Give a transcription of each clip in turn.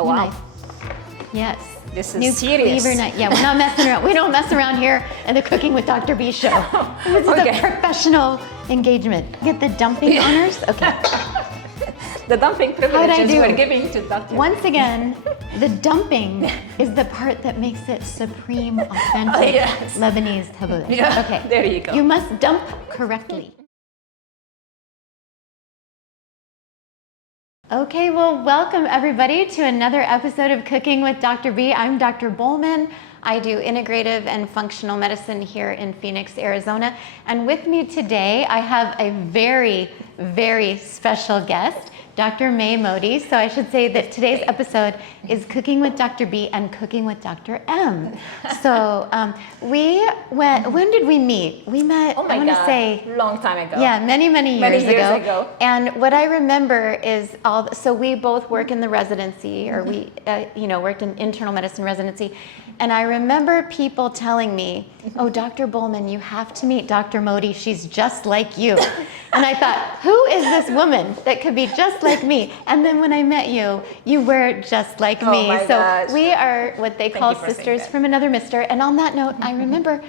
Oh, wow. Knife. Yes. This is New serious. cleaver knife. Yeah, we're not messing around. We don't mess around here in the Cooking with Dr. B show. This is Okay. a professional engagement. Get the dumping honors? Okay. The dumping How'd I privileges do? we're giving to Dr. Once again, the dumping is the part that makes it Supreme Authentic Yes. Lebanese Tabbouleh. Yeah, Okay. there you go. You must dump correctly. Okay, well, welcome everybody to another episode of Cooking with Dr. B. I'm Dr. Bollmann. I do integrative and functional medicine here in Phoenix, Arizona. And with me today, I have a very, very special guest, Dr. Mohty. So I should say that today's episode is Cooking with Dr. B and Cooking with Dr. M. So when did we meet? We met, Oh my I want to God, say, long time ago. yeah, many years ago. And what I remember is so we both work in the residency, or we, worked in internal medicine residency. And I remember people telling me, oh, Dr. Bollmann, you have to meet Dr. Mohty. She's just like you. And I thought, who is this woman that could be just like me? And then when I met you, you were just like me. My So gosh. we are what they call you for saying sisters that. from another mister. And on that note, I remember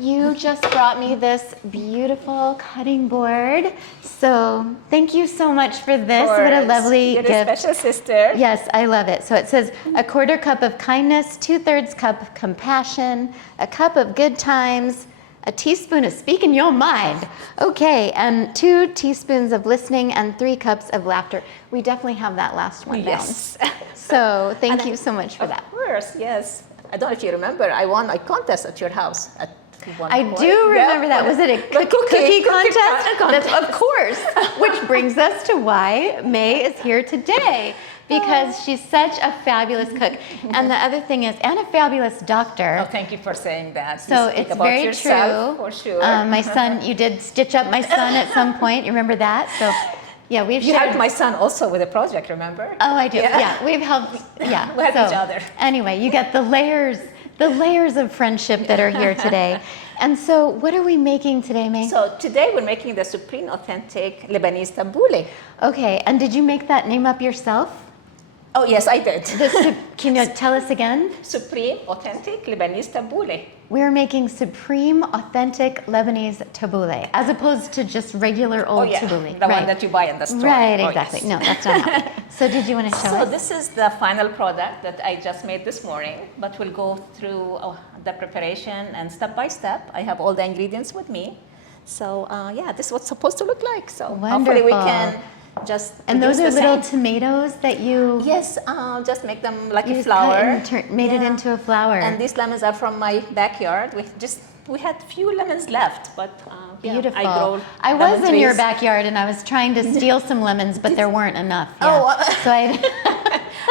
you just brought me this beautiful cutting board. So thank you so much for this. What a lovely You're gift. a special sister. Yes, I love it. So it says a 1/4 cup of kindness, 2/3 cup of compassion, a cup of good times, a teaspoon of speaking your mind. Okay, and 2 teaspoons of listening and 3 cups of laughter. We definitely have that last one down. Yes. So thank you so much for that. Of course, yes. I don't know if you remember, I won a contest at your house at one I point. do remember that. Was it a cookie contest? contest. Of course. Which brings us to why May is here today, because she's such a fabulous cook. And the other thing is, and a fabulous doctor. Oh, thank you for saying that. So You speak it's about very yourself, true. For sure. My son, you did stitch up my son at some point. You remember that? So yeah, we've You shared. helped my son also with a project, remember? Oh, I do. Yeah. Yeah, we've helped. Yeah, We help so, each other. Anyway, you get the layers of friendship that are here today. And so, what are we making today, May? So today we're making the Supreme Authentic Lebanese Tabbouleh. Okay, and did you make that name up yourself? Oh yes, I did. Can you tell us again? Supreme Authentic Lebanese Tabbouleh. We're making Supreme Authentic Lebanese Tabbouleh, as opposed to just regular old tabbouleh. The one that you buy in the store. Right, Oh, exactly. yes. No, that's not how. So did you want to show So us? this is the final product that I just made this morning, but we'll go through the preparation and step by step. I have all the ingredients with me. So this is what's supposed to look like. So hopefully we can just And those are produce the little same. tomatoes that you Yes, just make them like you a just flower. cut and made it into a flower. And these lemons are from my backyard. We had few lemons left, but Beautiful. I grow was lemon in your trees. backyard and I was trying to steal some lemons, but there weren't enough. Yeah. Oh, So I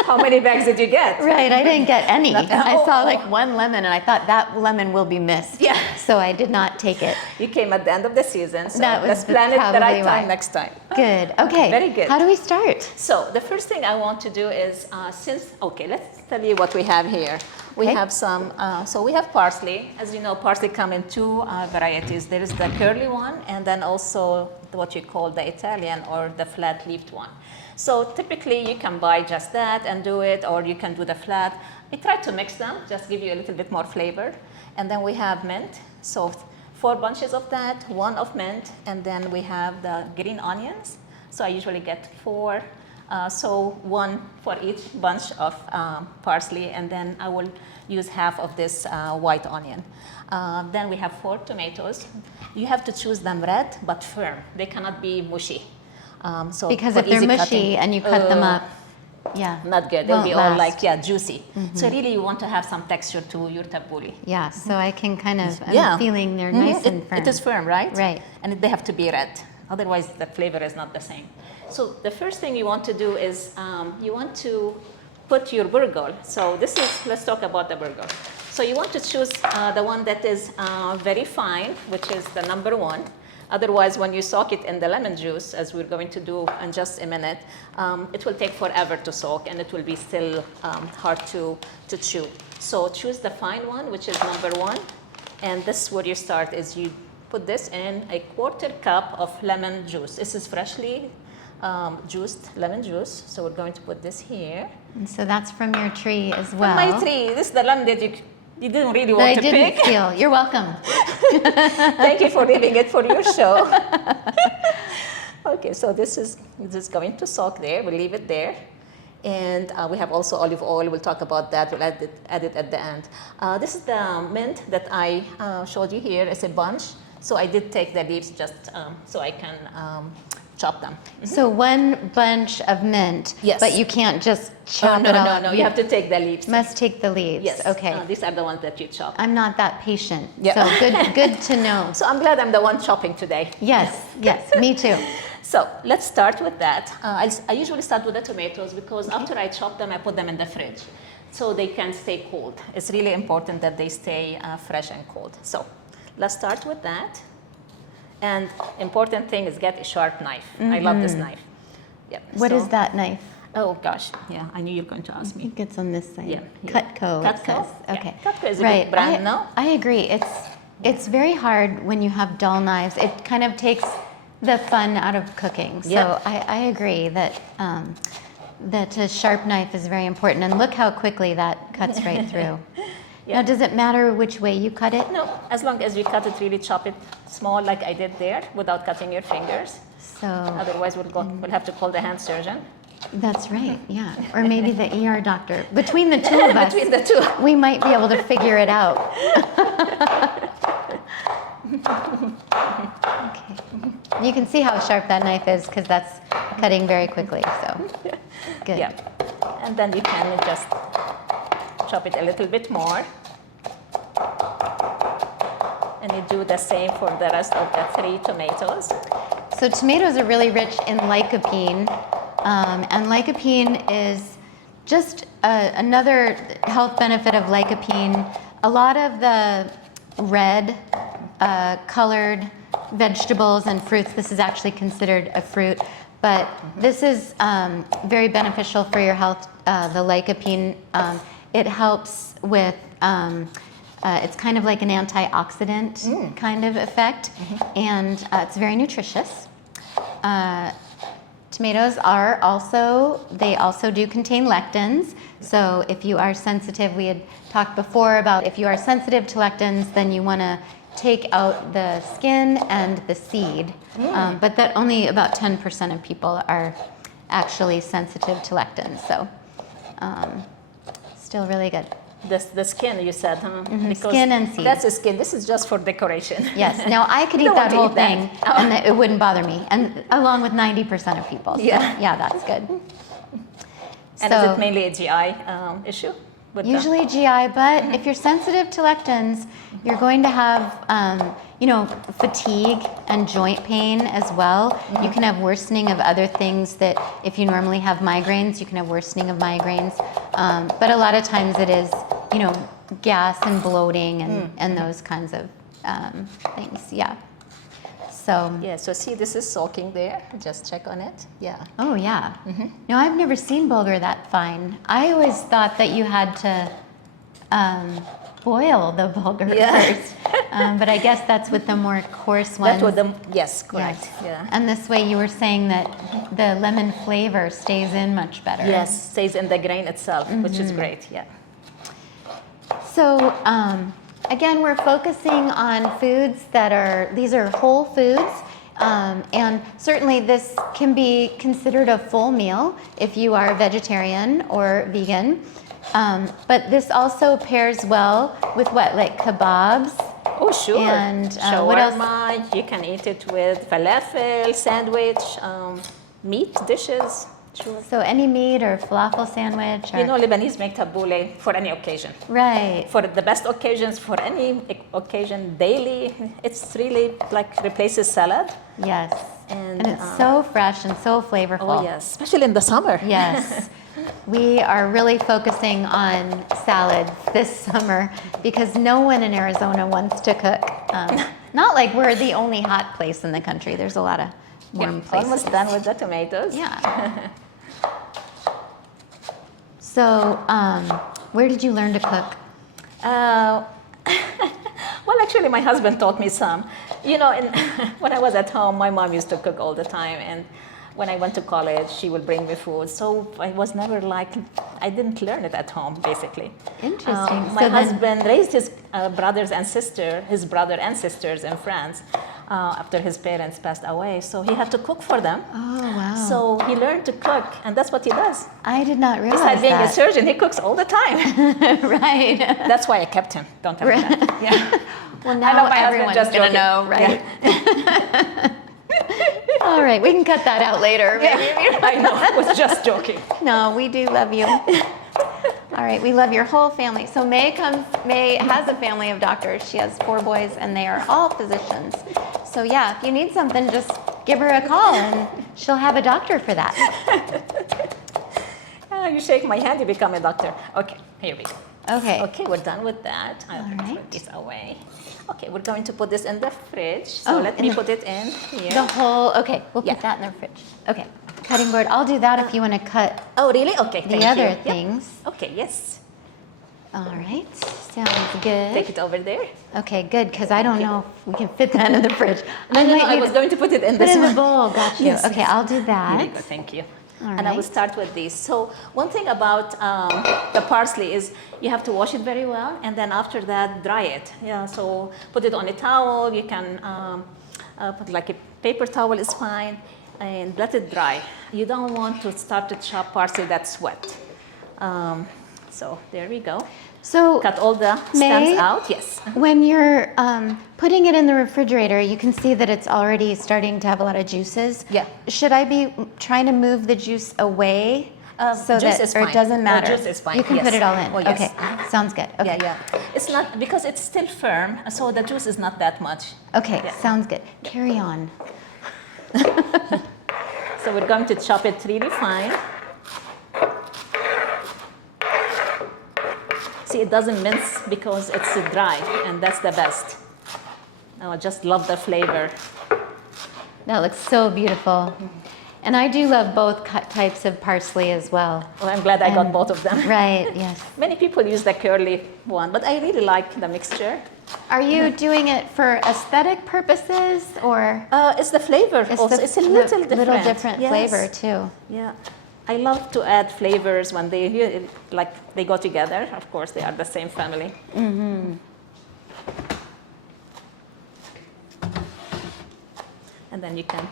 How many bags did you get? right, I didn't get any. I saw Oh. like one lemon and I thought that lemon will be missed. Yeah. So I did not take it. You came at the end of the season, so That was let's plan it the probably right why. time next time. Good. Okay. Very good. How do we start? So the first thing I want to do is, let's tell you what we have here. We Okay. have some, so we have parsley. As you know, parsley come in 2 varieties. There is the curly one, and then also what you call the Italian or the flat-leafed one. So typically you can buy just that and do it, or you can do the flat. I try to mix them, just give you a little bit more flavor. And then we have mint. So 4 bunches of that, 1 of mint, and then we have the green onions. So I usually get 4. So 1 for each bunch of parsley, and then I will use half of this white onion. Then we have 4 tomatoes. You have to choose them red but firm. They cannot be mushy. Because for if they're easy mushy cutting, and you cut them up, yeah. not good. They'll won't be all last. like juicy. So really, you want to have some texture to your tabbouleh. Yeah, so I can kind of, I'm Yeah. feeling they're nice and firm. It is firm, right? Right. And they have to be red. Otherwise, the flavor is not the same. So the first thing you want to do is you want to put your burgol. So let's talk about the burgol. So you want to choose the one that is very fine, which is the number 1. Otherwise, when you soak it in the lemon juice, as we're going to do in just a minute, it will take forever to soak, and it will be still hard to chew. So choose the fine one, which is number 1. And this is where you start, is you put this in a 1/4 cup of lemon juice. This is freshly juiced lemon juice. So we're going to put this here. And so that's from your tree as well. From my tree. This is the lemon that you didn't really That want I to didn't pick. steal. You're welcome. Thank you for leaving it for your show. Okay, so this is going to soak there. We'll leave it there. And we have also olive oil. We'll talk about that. We'll add it at the end. This is the mint that I showed you here. It's a bunch. So I did take the leaves just so I can chop them. So one bunch of mint, Yes. but you can't just chop it all. No. You have to take the leaves. Must take the leaves. Yes. Okay. These are the ones that you chop. I'm not that patient. Yeah. So good to know. So I'm glad I'm the one chopping today. Yes, me too. So let's start with that. I usually start with the tomatoes because after I chop them, I put them in the fridge so they can stay cold. It's really important that they stay fresh and cold. So let's start with that. And important thing is get a sharp knife. I love this knife. Yep. What is that knife? Oh gosh, yeah, I knew you were going to ask I me. think it's on this side. Yeah, here. Cutco. it Cutco? says. Yeah. Okay. Cutco is a right. good brand, no? I agree. It's very hard when you have dull knives. It kind of takes the fun out of cooking. So Yep. I agree that that a sharp knife is very important. And look how quickly that cuts right through. Yeah. Now, does it matter which way you cut it? No, as long as you cut it, really chop it small like I did there without cutting your fingers. So Otherwise, we'll have to call the hand surgeon. that's right. Yeah. Or maybe the ER doctor. Between the two of us, Between the two. we might be able to figure it out. Okay. You can see how sharp that knife is because that's cutting very quickly. So good. Yeah. And then you can just chop it a little bit more. And you do the same for the rest of the 3 tomatoes. So tomatoes are really rich in lycopene, and lycopene is just another health benefit of lycopene. A lot of the red colored vegetables and fruits, this is actually considered a fruit, but this is very beneficial for your health, the lycopene. It helps with, it's kind of like an antioxidant kind of effect, and it's very nutritious. Tomatoes are also, they also do contain lectins. So if you are sensitive, we had talked before about if you are sensitive to lectins, then you want to take out the skin and the seed. But that only about 10% of people are actually sensitive to lectins. So still really good. The skin, you said, huh? Because Skin and seed. That's the skin. This is just for decoration. Yes. Now I could eat Don't that want to whole eat that. thing, and it wouldn't bother me. And along with 90% of people. So, Yeah. yeah, that's good. And is it mainly a GI issue? With the- Usually GI, but if you're sensitive to lectins, you're going to have, fatigue and joint pain as well. You can have worsening of other things that if you normally have migraines, you can have worsening of migraines. But a lot of times it is, gas and bloating and those kinds of things. Yeah. So. Yeah, so see, this is soaking there. Just check on it. Yeah. Oh, yeah. No, I've never seen bulgur that fine. I always thought that you had to boil the bulgur first. But I guess that's with the more coarse ones. That's what yes, correct. Yes. Yeah. And this way you were saying that the lemon flavor stays in much better. Yes, stays in the grain itself, which is great. Yeah. So, again, we're focusing on foods these are whole foods. And certainly this can be considered a full meal if you are vegetarian or vegan. But this also pairs well with what, like kebabs? Oh, sure. And what shawarma, you can eat it with falafel, sandwich, meat dishes. Sure. So any meat or falafel sandwich? Or, Lebanese make tabbouleh for any occasion. right. For the best occasions, for any occasion, daily, it's really like replaces salad. Yes. And, it's so fresh and so flavorful. Oh, yes, especially in the summer. Yes. We are really focusing on salads this summer because no one in Arizona wants to cook. Not like we're the only hot place in the country. There's a lot of warm places. Almost done with the tomatoes. Yeah. So, where did you learn to cook? Well, actually, my husband taught me some. When I was at home, my mom used to cook all the time, and when I went to college, she would bring me food. So I was never like, I didn't learn it at home, basically. Interesting. My husband raised his brother and sisters in France after his parents passed away. So he had to cook for them. Oh, wow. So he learned to cook, and that's what he does. I did not realize Besides being that. a surgeon, he cooks all the time. Right. That's why I kept him. Don't tell him that. Yeah. Well, I know now my husband everyone's just going to joking. know, right? Yeah. All right, we can cut that out later. Yeah, I know. I was just joking. No, we do love you. All right, we love your whole family. So May has a family of doctors. She has 4 boys, and they are all physicians. So yeah, if you need something, just give her a call, and she'll have a doctor for that. You shake my hand, you become a doctor. Okay, here we go. Okay. Okay, we're done with that. I'll right. put this away. Okay, we're going to put this in the fridge. So Oh, let me put it in here. The whole, okay, we'll Yeah. put that in the fridge. Okay, cutting board. I'll do that if you want to cut Oh, really? Okay, the thank you. other Yep. things. Okay, yes. All right, sounds good. Take it over there. Okay, good, because I don't know if we can fit that in the fridge. No, might I need was to going to put it in put this it in the one. bowl. Got you. Yes, Okay, yes. I'll do Here that. you go, thank you. All And I will right. start with these. So one thing about the parsley is you have to wash it very well, and then after that, dry it. Yeah, so put it on a towel. You can put like a paper towel is fine, and let it dry. You don't want to start to chop parsley that's wet. So there we go. So Cut all the May? stems out. Yes. when you're putting it in the refrigerator, you can see that it's already starting to have a lot of juices. Yeah. Should I be trying to move the juice away so juice that, is or fine. it doesn't No, matter? juice is fine, You can yes. put it all in. Oh, yes. Okay, sounds good. Okay. Yeah, yeah. It's not because it's still firm, so the juice is not that much. Okay, Yeah. sounds good. Carry on. So we're going to chop it really fine. See, it doesn't mince because it's dry, and that's the best. Oh, I just love the flavor. That looks so beautiful. And I do love both types of parsley as well. Well, I'm glad I got And- both of them. Right, yes. Many people use the curly one, but I really like the mixture. Are you doing it for aesthetic purposes or It's the flavor also. It's a little different. little different Yes. flavor too? Yeah. I love to add flavors when they go together. Of course, they are the same family. Mm-hmm. And then you can.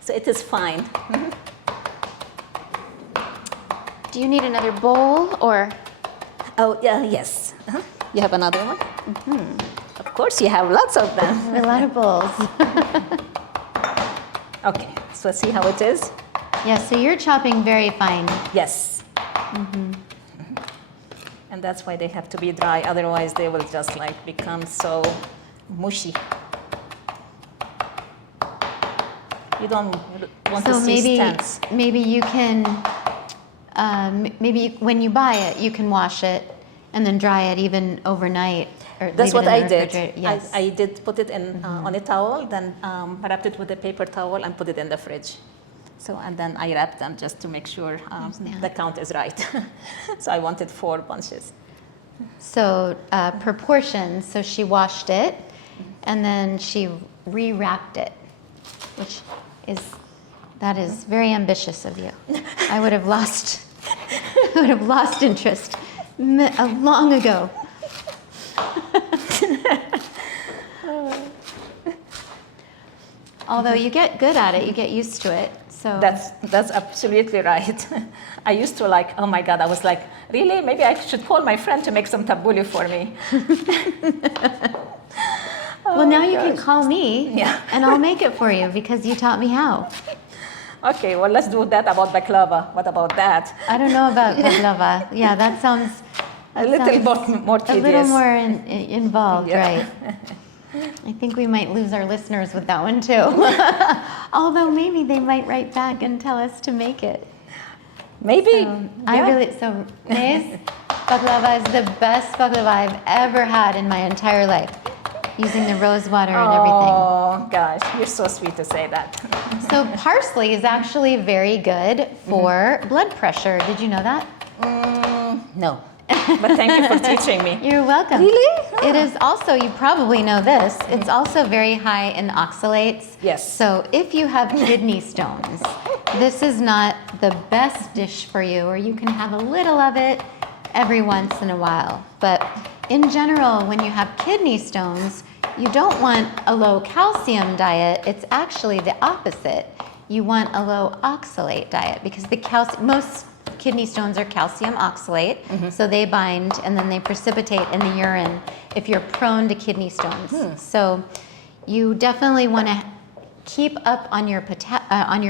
So it is fine. Do you need another bowl or? Oh, yeah, yes. You have another one? Mm-hmm. Of course, you have lots of them. A lot of bowls. Okay, so see how it is? Yeah, so you're chopping very fine. Yes. And that's why they have to be dry, otherwise they will just like become so mushy. You don't want to So see stems. maybe you can, when you buy it, you can wash it and then dry it even overnight. Or That's leave it what in I the did. refrigerator. Yes. I did put it in on a towel, then wrapped it with a paper towel and put it in the fridge. So, and then I wrapped them just to make sure the count is right. So I wanted 4 bunches. So proportions, so she washed it and then she rewrapped it, which that is very ambitious of you. I would have lost interest long ago. Although you get good at it, you get used to it. So That's absolutely right. I used to like, oh my God, I was like, really? Maybe I should call my friend to make some tabbouleh for me. well, now you can call me Yeah. and I'll make it for you because you taught me how. Okay, well, let's do that about baklava. What about that? I don't know about baklava. Yeah, that sounds A little more a tedious. little more involved, Yeah. right? I think we might lose our listeners with that one too. Although maybe they might write back and tell us to make it. Maybe. So May's baklava is the best baklava I've ever had in my entire life, using the rose water and everything. Oh, gosh, you're so sweet to say that. So parsley is actually very good for blood pressure. Did you know that? No. But thank you for teaching me. You're welcome. Really? It is also, you probably know this, it's also very high in oxalates. Yes. So if you have kidney stones, this is not the best dish for you, or you can have a little of it every once in a while. But in general, when you have kidney stones, you don't want a low calcium diet. It's actually the opposite. You want a low oxalate diet because most kidney stones are calcium oxalate, so they bind and then they precipitate in the urine if you're prone to kidney stones. So you definitely want to keep up on your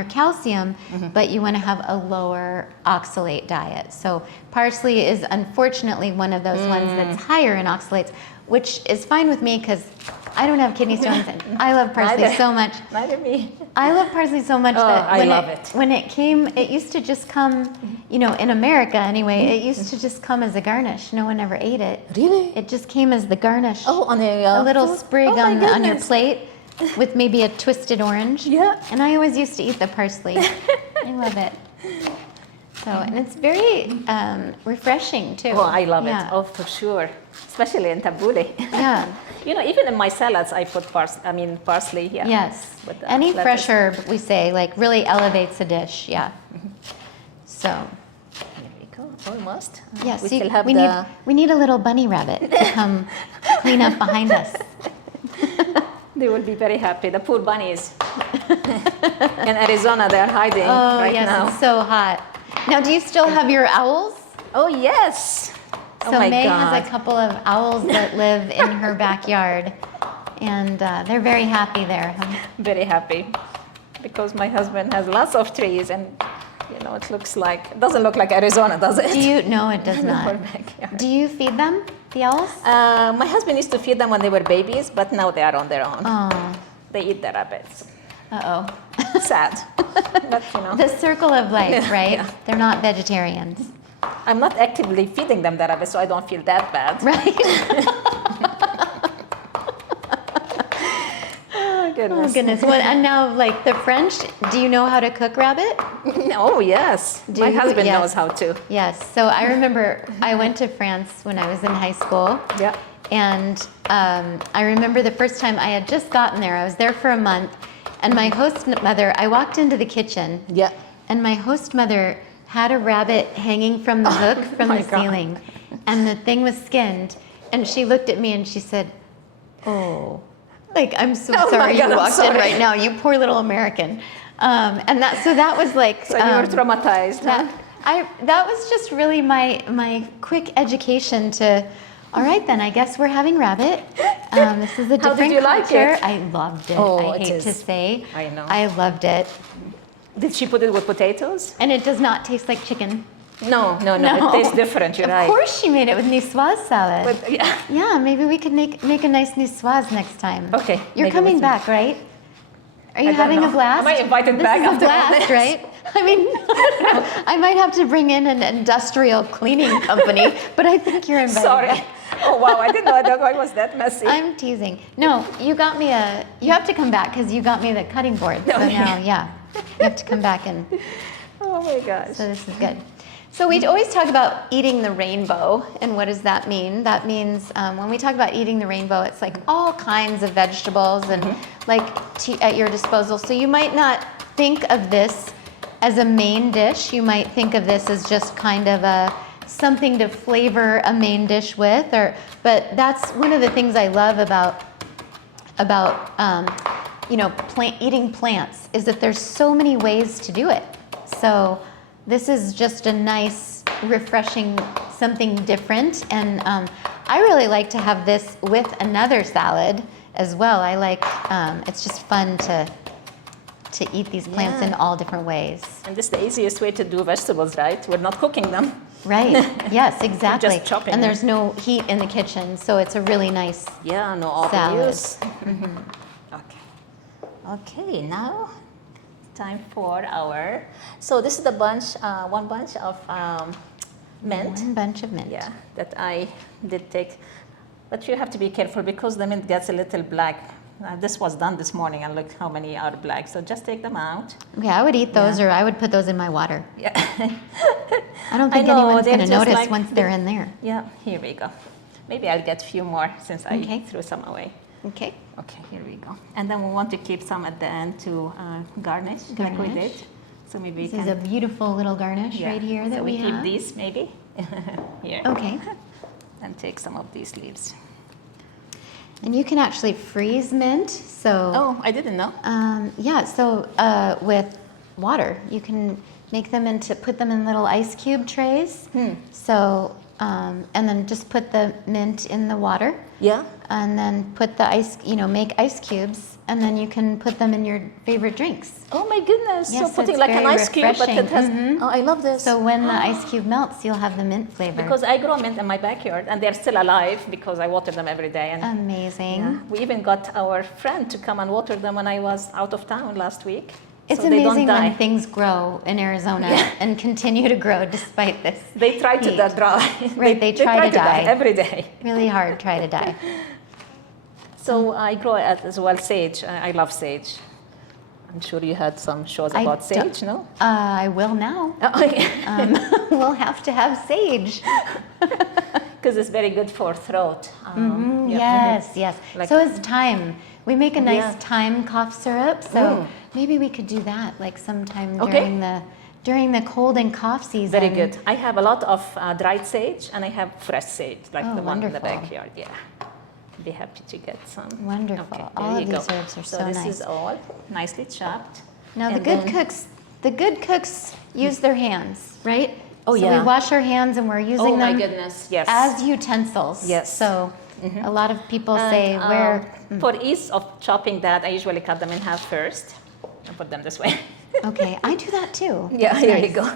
calcium, but you want to have a lower oxalate diet. So parsley is unfortunately one of those ones that's higher in oxalates, which is fine with me because I don't have kidney stones and I love parsley so much. Neither me. I love parsley so much that when it came, it used to just come, in America anyway, it used to just come as a garnish. No one ever ate it. Really? It just came as the garnish. Oh, on a little food? sprig Oh, my on your goodness. plate with maybe a twisted orange. Yeah. And I always used to eat the parsley. I love it. So, and it's very refreshing too. Oh, I love Yeah. it. Oh, for sure. Especially in tabbouleh. Yeah. Even in my salads, I put parsley. Yeah. Yes. With the Any lettuce. fresh herb, we say, like really elevates a dish. Yeah. So. There we go. Almost. Yes, We still have we need a little bunny rabbit to come clean up behind us. They will be very happy. The poor bunnies. In Arizona, they're hiding Oh right yes, now. it's so hot. Now, do you still have your owls? Oh, yes. So Oh, my May God. has a couple of owls that live in her backyard, and they're very happy there. Very happy. Because my husband has lots of trees and, it doesn't look like Arizona, does it? No, it does Our not. backyard. Do you feed them, the owls? My husband used to feed them when they were babies, but now they are on their own. Oh, They eat the rabbits. uh-oh. Sad. But, The circle of life, right? Yeah. They're not vegetarians. I'm not actively feeding them the rabbits, so I don't feel that bad. Right? Oh, goodness. Oh, goodness. Well, and now, like the French, do you know how to cook rabbit? Oh, yes. Do My you? husband Yes. knows how to. Yes. So I remember I went to France when I was in high school. Yeah. And I remember the first time I had just gotten there. I was there for a month. And my host mother, I walked into the kitchen. Yeah. And my host mother had a rabbit hanging from the hook from my the God. ceiling. And the thing was skinned. And she looked at me and she said, "Oh, like, I'm so Oh my sorry God, you I'm walked in sorry." right now, you poor little American." So that was like... So you were traumatized, huh? That was just really my quick education to, all right then, I guess we're having rabbit. This is a different How did you like culture. it? I loved it. Oh, I it hate is. to say. I know. I loved it. Did she put it with potatoes? And it does not taste like chicken. No. No. It tastes different, you're right. Of course she made it with niçoise salad. But, yeah. Yeah, maybe we could make a nice niçoise next time. Okay, You're make it coming with me. back, right? Are you I don't having know. a blast? Am I invited this back is a after all blast, this? right? I mean, I might have to bring in an industrial cleaning company, but I think you're invited Sorry. back. Oh, wow. I didn't know that I was that messy. I'm teasing. No, you have to come back because you got me the cutting board. So Oh, yeah. now, yeah, you have to come back and... Oh, my gosh. So this is good. So we always talk about eating the rainbow, and what does that mean? That means when we talk about eating the rainbow, it's like all kinds of vegetables and at your disposal. So you might not think of this as a main dish. You might think of this as just kind of something to flavor a main dish with. But that's one of the things I love about eating plants is that there's so many ways to do it. So this is just a nice, refreshing, something different. And I really like to have this with another salad as well. I like, it's just fun to eat these plants in all different ways. And this is the easiest way to do vegetables, right? We're not cooking them. Right, yes, exactly. Just chopping and them. there's no heat in the kitchen, so it's a really nice Yeah, no oven salad. use. Okay, now time for our... So this is the one bunch of mint. One bunch of mint. Yeah, that I did take. But you have to be careful because the mint gets a little black This was done this morning, and look how many are black. So just take them out. Okay, I would eat those, or I would put those in my water. Yeah. I don't think anyone's going to notice once they're in there. Yeah, here we go. Maybe I'll get a few more since I threw some away. Okay. Okay, here we go. And then we want to keep some at the end to garnish, like we did. So maybe this is a beautiful little garnish right here that we have. Keep these maybe here. Okay. And take some of these leaves. And you can actually freeze mint. So. Oh, I didn't know. Yeah. So with water, you can make them put them in little ice cube trays. So and then just put the mint in the water. Yeah. And then put the ice, make ice cubes, and then you can put them in your favorite drinks. Oh my goodness! Yes, so putting like an ice cube, but it has. Oh, I love this. So when the ice cube melts, you'll have the mint flavor. Because I grow mint in my backyard, and they're still alive because I water them every day. And amazing. We even got our friend to come and water them when I was out of town last week. It's amazing when things grow in Arizona and continue to grow despite this. They try to dry. Right, they try to die every day. Really hard, try to die. So I grow as well sage. I love sage. I'm sure you had some shows about sage, no? I will now. We'll have to have sage. Because it's very good for throat. Yes. So it's thyme. We make a nice thyme cough syrup. So maybe we could do that like sometime during the cold and cough season. Very good. I have a lot of dried sage, and I have fresh sage, like the one in the backyard. Yeah. Be happy to get some. Wonderful. Okay, all of these herbs are so nice. So this is all nicely chopped. Now the good cooks use their hands, right? Oh, so we wash our hands and we're using them as utensils. Yes. So a lot of people say for ease of chopping that, I usually cut them in half first and put them this way. Okay, I do that too. Yeah, here you go.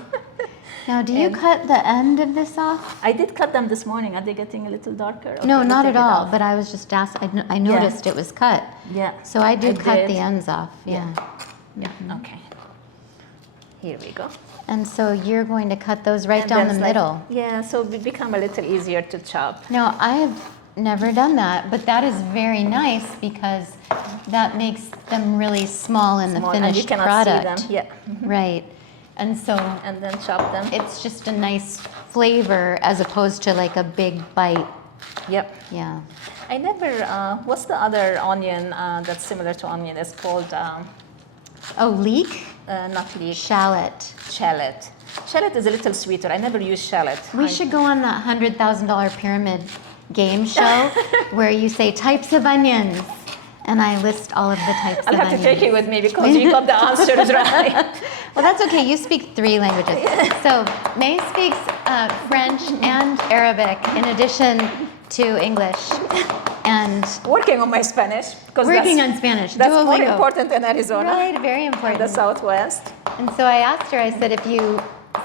Now, do you cut the end of this off? I did cut them this morning. Are they getting a little darker? Okay, no, not at all. But I was just asking. I noticed it was cut. Yeah. So I cut the ends off. Yeah. Okay. Here we go. And so you're going to cut those right down the middle. Yeah, so it become a little easier to chop. Now, I have never done that, but that is very nice because that makes them really small in the finished and you cannot product. See them. Yeah. Right. And so and then chop them. It's just a nice flavor as opposed to like a big bite. Yep. Yeah. I never. What's the other onion that's similar to onion? It's called. Leek. Not leek. Shallot. Shallot. Shallot is a little sweeter. I never use shallot. We should go on that $100,000 pyramid game show where you say types of onions. And I list all of the types of onions. I'll have to take you with me because you got the answers right. Well, that's okay. You speak 3 languages. So May speaks French and Arabic in addition to English. And working on my Spanish. Working on Spanish. That's more important in Arizona. Right, very important. In the Southwest. And so I asked her, I said, if you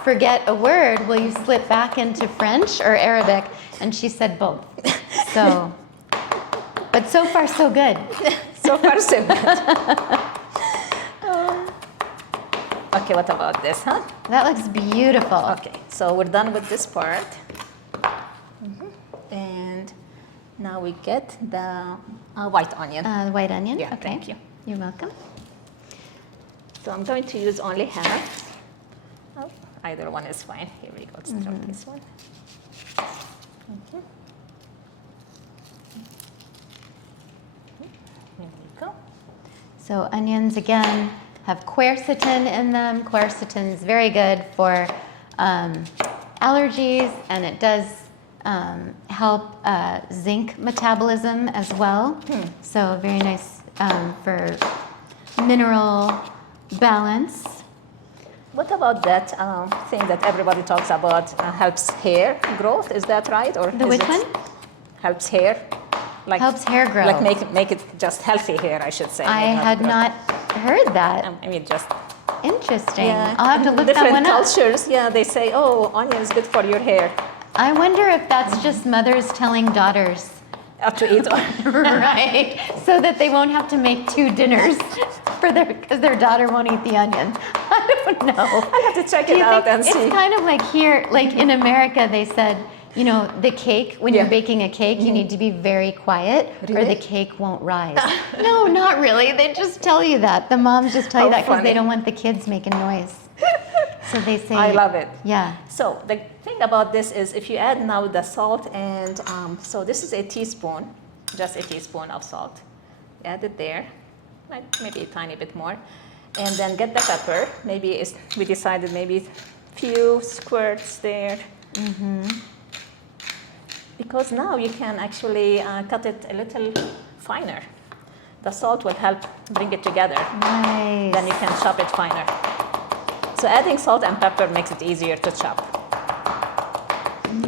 forget a word, will you slip back into French or Arabic? And she said both. So... But so far, so good. So far, so good. Okay, what about this, huh? That looks beautiful. Okay, so we're done with this part. And now we get the white onion. The white onion? Yeah, okay. Thank you. You're welcome. So I'm going to use only half. Oh, either one is fine. Here we go. Let's throw this one. There we go. So onions, again, have quercetin in them. Quercetin is very good for allergies, and it does help zinc metabolism as well. So very nice for mineral balance. What about that thing that everybody talks about helps hair growth? Is that right? Or which one? Helps hair. Like, helps hair grow. Like make it just healthy hair, I should say. I had not heard that. I mean, just interesting. Yeah. I'll have to look that one up. Different cultures, yeah, they say, oh, onion is good for your hair. I wonder if that's just mothers telling daughters Have to eat onion. right, so that they won't have to make 2 dinners because their daughter won't eat the onion. I don't know. I'll have to check it out and see. It's kind of like here, like in America, they said you know, the cake, when you're baking a cake, you need to be very quiet or Really? the cake won't rise. No, not really. They just tell you that. The moms just tell you that because they don't want the kids making noise. So they say. I love it. Yeah. So the thing about this is if you add now the salt and, so this is a teaspoon, just a teaspoon of salt. Add it there, like maybe a tiny bit more. And then get the pepper. Maybe we decided maybe few squirts there. Because now you can actually cut it a little finer. The salt will help bring it together. Nice. Then you can chop it finer. So adding salt and pepper makes it easier to chop.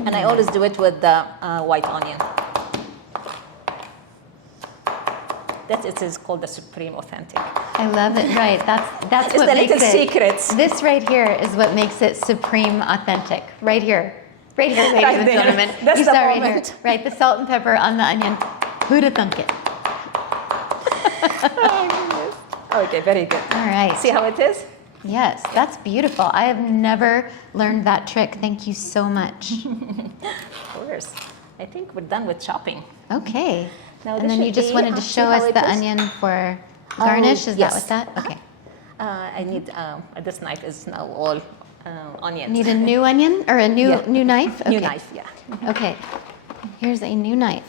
And I always do it with the white onion. That it is called the Supreme Authentic. I love it. Right. That's It's what the makes little it. secrets. This right here is what makes it Supreme Authentic. Right here. Right here, ladies Right and there. gentlemen. That's You the saw right here. moment. Right, the salt and pepper on the onion. Who'd have thunk it? Okay, very good. All right. See how it is? Yes, that's beautiful. I have never learned that trick. Thank you so much. Of course. I think we're done with chopping. Okay. Now And this then you should just be- wanted to see show how us it the is? onion for garnish. Is yes. that what that? Okay. I need, this knife is now all onions. Need a new onion or a new Yeah. new knife? New Okay. knife, yeah. Okay. Here's a new knife.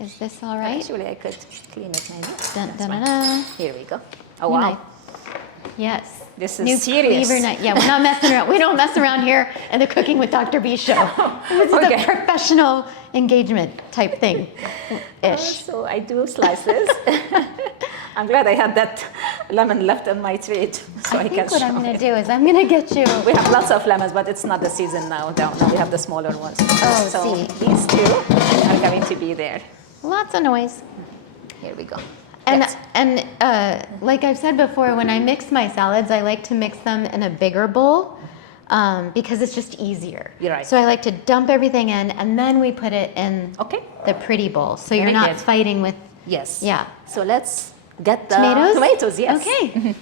Is this all right? Actually, I could clean it maybe. Dun, That's dun, fine. dun, dun. Here we go. Oh, New wow. knife. Yes. This is new serious. cleaver knife. Yeah, we're not messing around. We don't mess around here in the Cooking with Dr. B show. This is Okay. a professional engagement type thing. Ish. So I do slices. I'm glad I had that lemon left on my tree so I, I can think what I'm show going it. to do is I'm going to get you. We have lots of lemons, but it's not the season now. Now we have the smaller ones. Oh, so see. these two are going to be there. Lots of noise. Here we go. And Yes. like I've said before, when I mix my salads, I like to mix them in a bigger bowl because it's just easier. You're right. So I like to dump everything in, and then we put it in Okay. the pretty bowl. So Very you're not good. fighting with, Yes. yeah. So let's get the Tomatoes? Tomatoes, yes. Okay.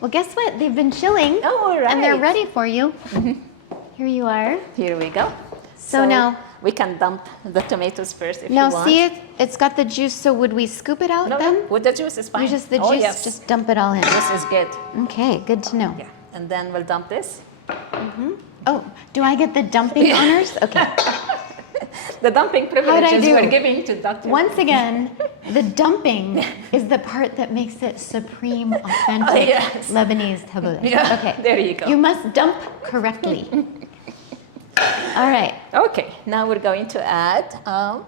Well, guess what? They've been chilling. Oh, all right. And they're ready for you. Here you are. Here we go. So now- we can dump the tomatoes first if Now you want. see it? It's got the juice, so would we scoop it out No, then? with the juice is fine. You just, the oh, juice, yes. just dump it all in. This is good. Okay, good to know. Yeah. And then we'll dump this. Oh, do I get the dumping honors? Okay. The dumping How'd I privileges do? we're giving to Dr. Once again, the dumping is the part that makes it Supreme Authentic yes. Lebanese Tabbouleh. Yeah, Okay. there you go. You must dump correctly. All right. Okay, now we're going to add our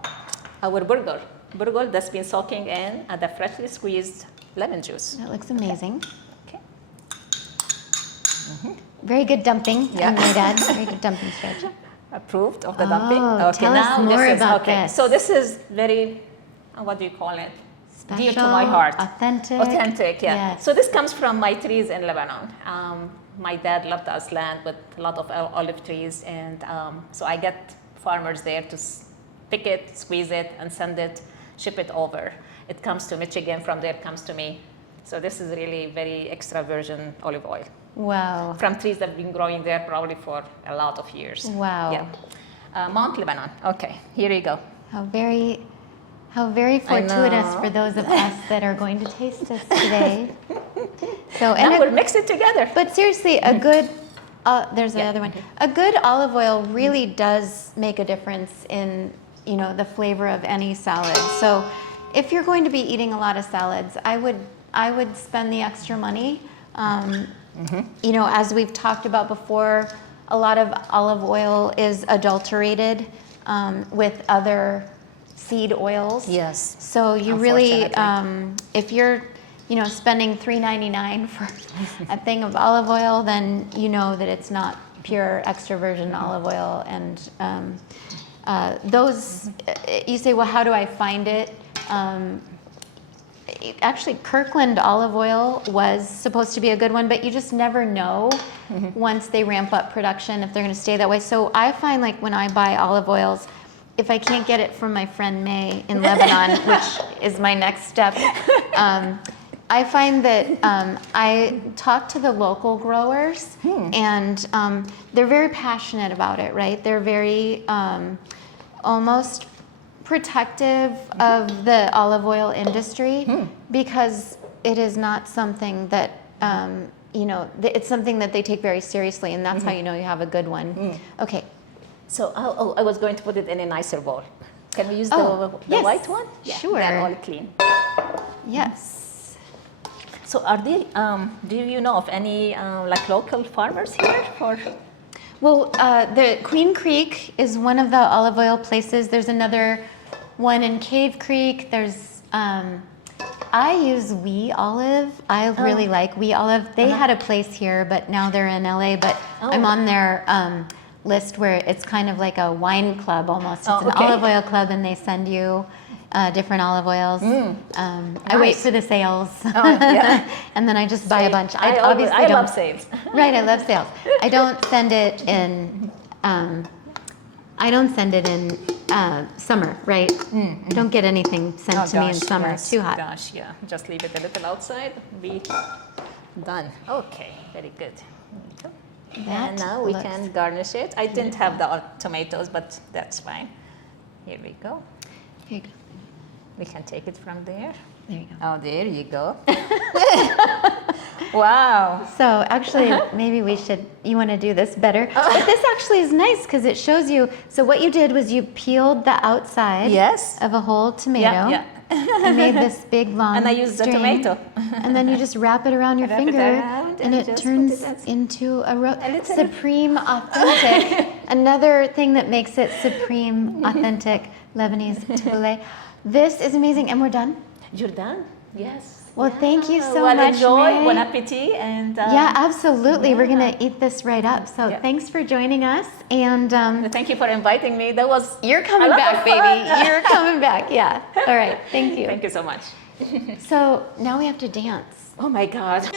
Bulgur. Bulgur that's been soaking in the freshly squeezed lemon juice. That looks amazing. Okay. Very good dumping, Yeah. I might add. Very good dumping strategy. Approved of the Oh, dumping. Okay, tell us now more this is about okay. this. So this is very, what do you call it? Dear to Special, my heart. authentic. Authentic, yeah. Yes. So this comes from my trees in Lebanon. My dad left us land with a lot of olive trees, and so I get farmers there to pick it, squeeze it, and send it, ship it over. It comes to Michigan, from there it comes to me. So this is really very extra virgin olive oil Wow. from trees that have been growing there probably for a lot of years. Wow. Yeah. Mount Lebanon. Okay, here you go. How very fortuitous know. for those of us that are going to taste this today. So, and Now we'll mix it together. but seriously, a good, there's Yeah. another one. A good olive oil really does make a difference in, you know, the flavor of any salad. So if you're going to be eating a lot of salads, I would spend the extra money. You know, as we've talked about before, a lot of olive oil is adulterated with other seed oils. Yes. So you really, Unfortunately. if you're, you know, spending $3.99 for a thing of olive oil, then you know that it's not pure extra virgin olive oil. And those, you say, well, how do I find it? Actually, Kirkland olive oil was supposed to be a good one, but you just never know once they ramp up production if they're going to stay that way. So I find, like, when I buy olive oils, if I can't get it from my friend May in Lebanon, which is my next step, I find that I talk to the local growers, and they're very passionate about it, right? They're very almost protective of the olive oil industry because it is not something that, you know, it's something that they take very seriously, and that's how you know you have a good one. Okay. So I was going to put it in a nicer bowl. Can we use Oh, the yes. white one? Sure. They're all clean. Yes. So are they, do you know of any like local farmers here for? Well, the Queen Creek is one of the olive oil places. There's another one in Cave Creek. There's, I use We Olive. I really like We Olive. They had a place here, but now they're in LA. But I'm on their list where it's kind of like a wine club almost. It's an olive oil club, and they send you different olive oils. I wait for the sales, and then I just buy a bunch. I love sales. Right, I love sales. I don't send it in. Summer, right? Don't get anything sent to me in summer. Yes. Too hot. Gosh, yeah. Just leave it a little outside. Be done. Okay, very good. And now we can garnish it. I didn't have the tomatoes, but that's fine. Here we go. Here you go. We can take it from there. There you go. Oh, there you go. Wow. So actually, maybe we should, you want to do this better. But this actually is nice because it shows you, so what you did was you peeled the outside of a whole tomato. Yeah. And made this big long And I used the string, tomato. And then you just wrap it around your Wrap it finger, around and and it just turns put it into a little- Supreme Authentic. Another thing that makes it Supreme Authentic Lebanese Tabbouleh. This is amazing, and we're done. You're done? Yes. Well, thank you so well, much, enjoy. May. Bon appetit. And Yeah, absolutely. We're going to eat this right up. So thanks for joining us. And thank you for inviting me. That was you're coming a lot back, of baby. fun. You're coming back. Yeah. All right. Thank you. Thank you so much. So now we have to dance. Oh my God.